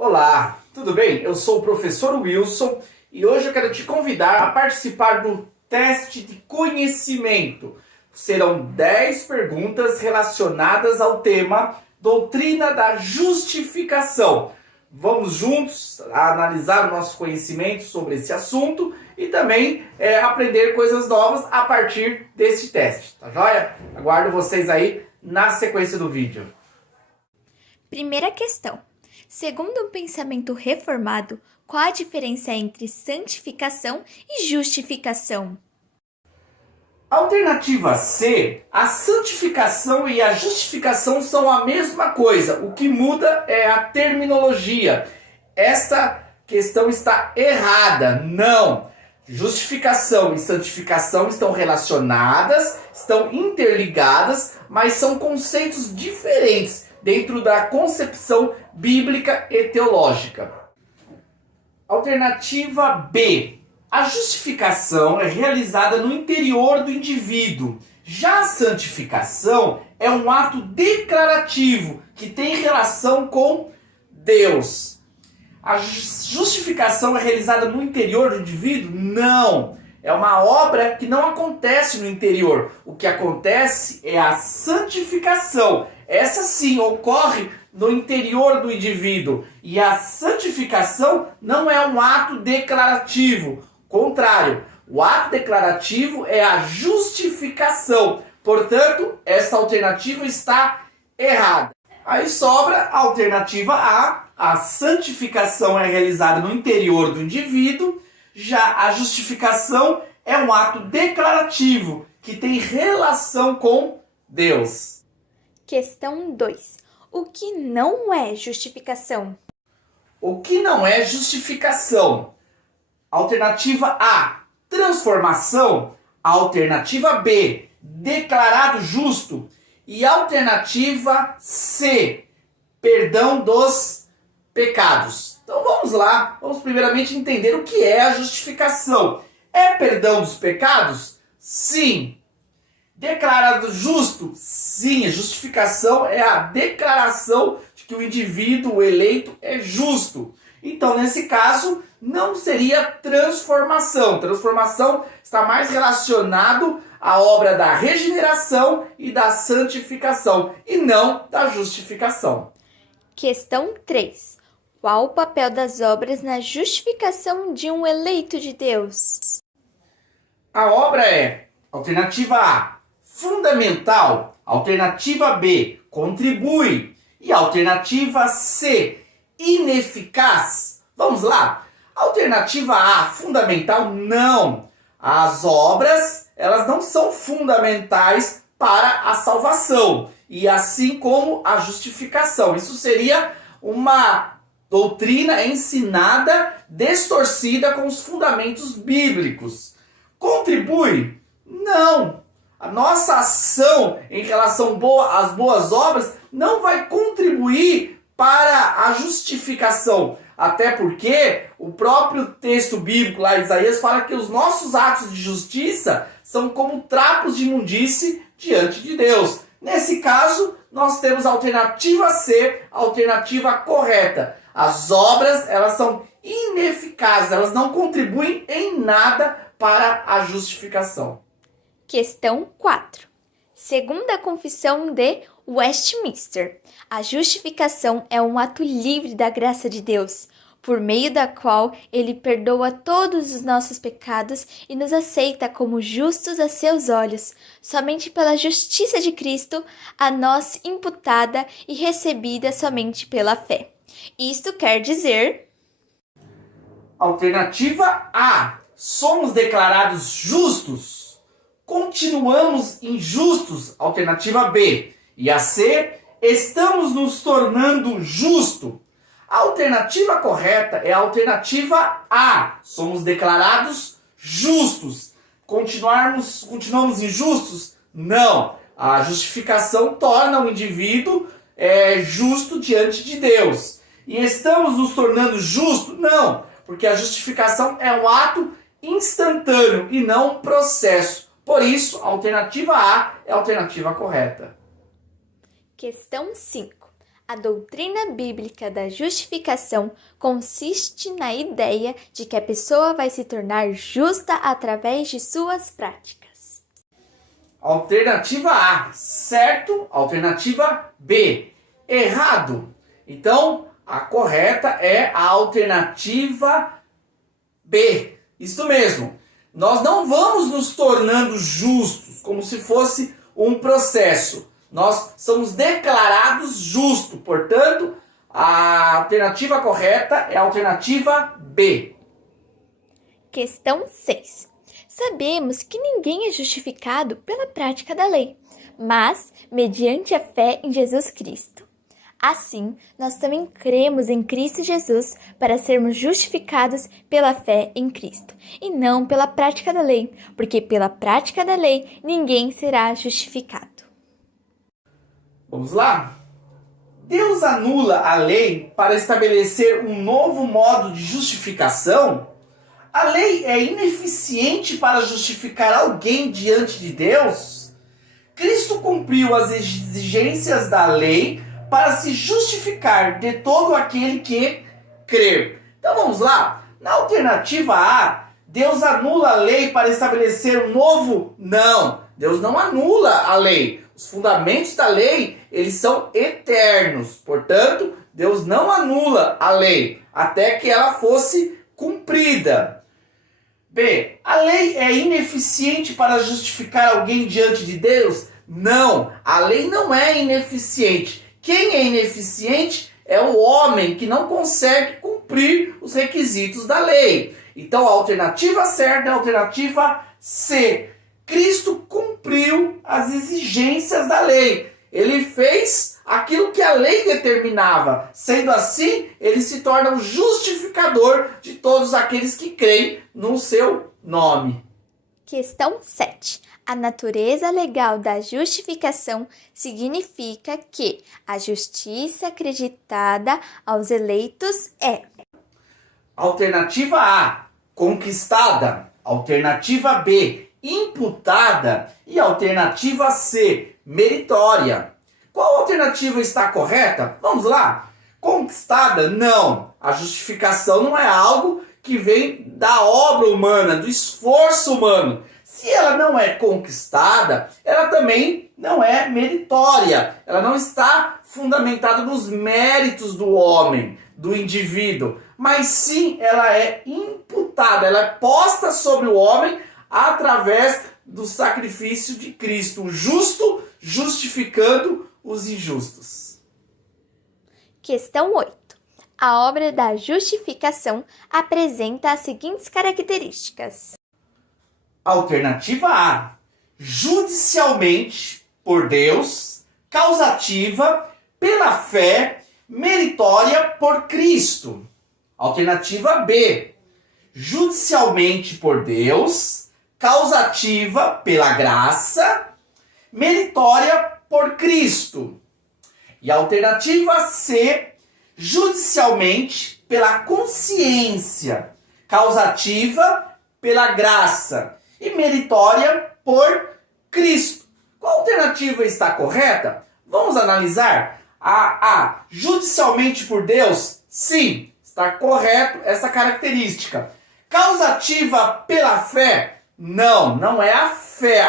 Olá, tudo bem? Eu sou o professor Wilson e hoje eu quero te convidar a participar do teste de conhecimento. Serão 10 perguntas relacionadas ao tema Doutrina da Justificação. Vamos juntos analisar o nosso conhecimento sobre esse assunto e também aprender coisas novas a partir desse teste, tá joia? Aguardo vocês aí na sequência do vídeo. Primeira questão. Segundo o pensamento reformado, qual a diferença entre santificação e justificação? Alternativa C, a santificação e a justificação são a mesma coisa. O que muda é a terminologia. Essa questão está errada. Não. Justificação e santificação estão relacionadas, estão interligadas, mas são conceitos diferentes dentro da concepção bíblica e teológica. Alternativa B. A justificação é realizada no interior do indivíduo. Já a santificação é um ato declarativo que tem relação com Deus. A justificação é realizada no interior do indivíduo? Não. É uma obra que não acontece no interior. O que acontece é a santificação. Essa sim ocorre no interior do indivíduo. E a santificação não é um ato declarativo. Contrário, o ato declarativo é a justificação. Portanto, essa alternativa está errada. Aí sobra a alternativa A santificação é realizada no interior do indivíduo. Já a justificação é um ato declarativo que tem relação com Deus. Questão 2. O que não é justificação? O que não é justificação? Alternativa A, transformação. Alternativa B, declarado justo. E alternativa C, perdão dos pecados. Então vamos lá, vamos primeiramente entender o que é a justificação. É perdão dos pecados? Sim. Declarado justo? Sim. A justificação é a declaração de que o indivíduo, o eleito, é justo. Então, nesse caso, não seria transformação. Transformação está mais relacionado à obra da regeneração e da santificação, e não da justificação. Questão 3. Qual o papel das obras na justificação de um eleito de Deus? A obra é, alternativa A, fundamental. Alternativa B, contribui. E alternativa C, ineficaz. Vamos lá. Alternativa A, fundamental, não. As obras, elas não são fundamentais para a salvação. E assim como a justificação. Isso seria uma doutrina ensinada, distorcida com os fundamentos bíblicos. Contribui? Não. A nossa ação em relação às boas obras não vai contribuir para a justificação. Até porque o próprio texto bíblico lá em Isaías fala que os nossos atos de justiça são como trapos de imundície diante de Deus. Nesse caso, nós temos a alternativa C, a alternativa correta. As obras, elas são ineficazes, elas não contribuem em nada para a justificação. Questão 4. Segundo a Confissão de Westminster, a justificação é um ato livre da graça de Deus, por meio da qual Ele perdoa todos os nossos pecados e nos aceita como justos a seus olhos, somente pela justiça de Cristo, a nós imputada e recebida somente pela fé. Isto quer dizer... Alternativa A. Somos declarados justos. Continuamos injustos. Alternativa B. E a C. Estamos nos tornando justos. A alternativa correta é a alternativa A. Somos declarados justos. Continuamos injustos? Não. A justificação torna o indivíduo justo diante de Deus. E estamos nos tornando justos? Não. Porque a justificação é um ato instantâneo e não um processo. Por isso, a alternativa A é a alternativa correta. Questão 5. A doutrina bíblica da justificação consiste na ideia de que a pessoa vai se tornar justa através de suas práticas. Alternativa A, certo. Alternativa B, errado. Então, a correta é a alternativa B. Isso mesmo. Nós não vamos nos tornando justos como se fosse um processo. Nós somos declarados justos. Portanto, a alternativa correta é a alternativa B. Questão 6. Sabemos que ninguém é justificado pela prática da lei, mas mediante a fé em Jesus Cristo. Assim, nós também cremos em Cristo Jesus para sermos justificados pela fé em Cristo, e não pela prática da lei, porque pela prática da lei ninguém será justificado. Vamos lá? Deus anula a lei para estabelecer um novo modo de justificação? A lei é ineficiente para justificar alguém diante de Deus? Cristo cumpriu as exigências da lei para se justificar de todo aquele que crer. Então vamos lá. Na alternativa A, Deus anula a lei para estabelecer um novo? Não, Deus não anula a lei. Os fundamentos da lei, eles são eternos. Portanto, Deus não anula a lei até que ela fosse cumprida. B. A lei é ineficiente para justificar alguém diante de Deus? Não, a lei não é ineficiente. Quem é ineficiente é o homem que não consegue cumprir os requisitos da lei. Então a alternativa certa é a alternativa C. Cristo cumpriu as exigências da lei. Ele fez aquilo que a lei determinava. Sendo assim, ele se torna o justificador de todos aqueles que creem no seu nome. Questão 7. A natureza legal da justificação significa que a justiça acreditada aos eleitos é: alternativa A, conquistada. Alternativa B, imputada. E alternativa C, meritória. Qual alternativa está correta? Vamos lá. Conquistada? Não. A justificação não é algo que vem da obra humana, do esforço humano. Se ela não é conquistada, ela também não é meritória. Ela não está fundamentada nos méritos do homem, do indivíduo. Mas sim, ela é imputada, ela é posta sobre o homem através do sacrifício de Cristo, o justo justificando os injustos. Questão 8. A obra da justificação apresenta as seguintes características: alternativa A, judicialmente por Deus, causativa pela fé, meritória por Cristo. Alternativa B, judicialmente por Deus, causativa pela graça, meritória por Cristo. E a alternativa C, judicialmente pela consciência, causativa pela graça e meritória por Cristo. Qual alternativa está correta? Vamos analisar. A, judicialmente por Deus? Sim, está correto essa característica. Causativa pela fé? Não, não é a fé.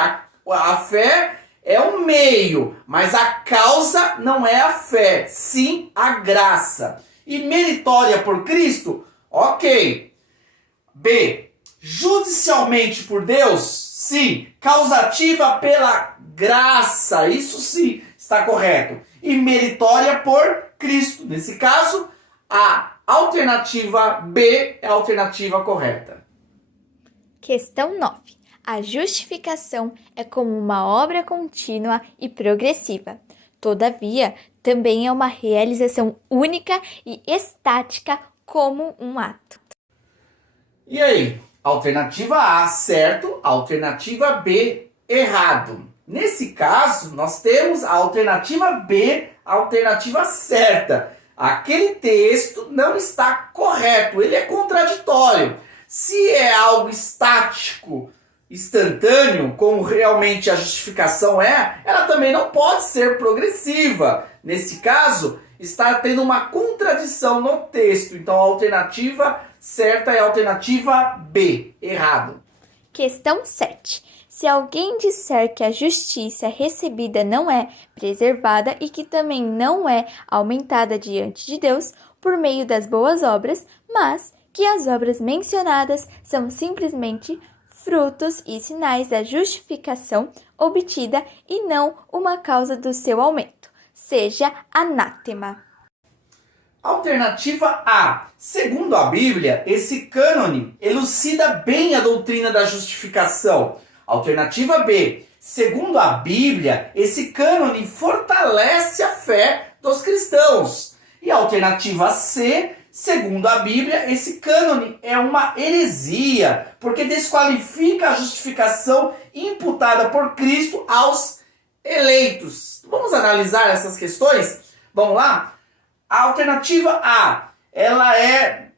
A fé é o meio, mas a causa não é a fé, sim a graça. E meritória por Cristo? Ok. B, judicialmente por Deus? Sim. Causativa pela graça, isso sim está correto. E meritória por Cristo. Nesse caso, a alternativa B é a alternativa correta. Questão 9. A justificação é como uma obra contínua e progressiva. Todavia, também é uma realização única e estática como um ato. E aí? Alternativa A, certo. Alternativa B, errado. Nesse caso, nós temos a alternativa B, a alternativa certa. Aquele texto não está correto, ele é contraditório. Se é algo estático, instantâneo, como realmente a justificação é, ela também não pode ser progressiva. Nesse caso, está tendo uma contradição no texto. Então, a alternativa certa é a alternativa B, errado. Questão 7. Se alguém disser que a justiça recebida não é preservada e que também não é aumentada diante de Deus por meio das boas obras, mas que as obras mencionadas são simplesmente frutos e sinais da justificação obtida e não uma causa do seu aumento, seja anátema. Alternativa A. Segundo a Bíblia, esse cânone elucida bem a doutrina da justificação. Alternativa B. Segundo a Bíblia, esse cânone fortalece a fé dos cristãos. E a alternativa C. Segundo a Bíblia, esse cânone é uma heresia, porque desqualifica a justificação imputada por Cristo aos eleitos. Vamos analisar essas questões? Vamos lá? A alternativa A, ela é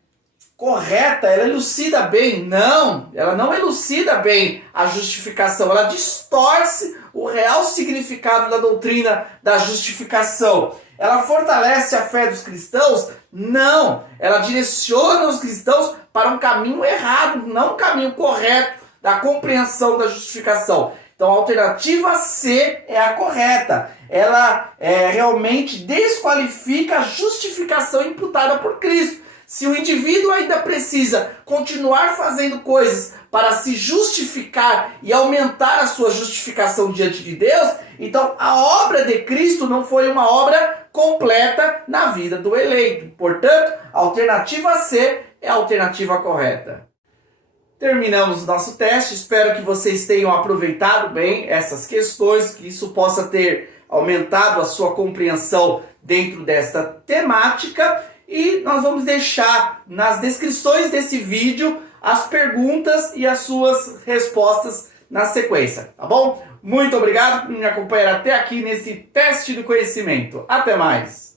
correta, ela elucida bem. Não, ela não elucida bem a justificação, ela distorce o real significado da doutrina da justificação. Ela fortalece a fé dos cristãos? Não, ela direciona os cristãos para um caminho errado, não um caminho correto da compreensão da justificação. Então a alternativa C é a correta. Ela realmente desqualifica a justificação imputada por Cristo. Se o indivíduo ainda precisa continuar fazendo coisas para se justificar e aumentar a sua justificação diante de Deus, então a obra de Cristo não foi uma obra completa na vida do eleito. Portanto, a alternativa C é a alternativa correta. Terminamos o nosso teste, espero que vocês tenham aproveitado bem essas questões, que isso possa ter aumentado a sua compreensão dentro desta temática. E nós vamos deixar nas descrições desse vídeo as perguntas e as suas respostas na sequência, tá bom? Muito obrigado por me acompanhar até aqui nesse teste do conhecimento. Até mais!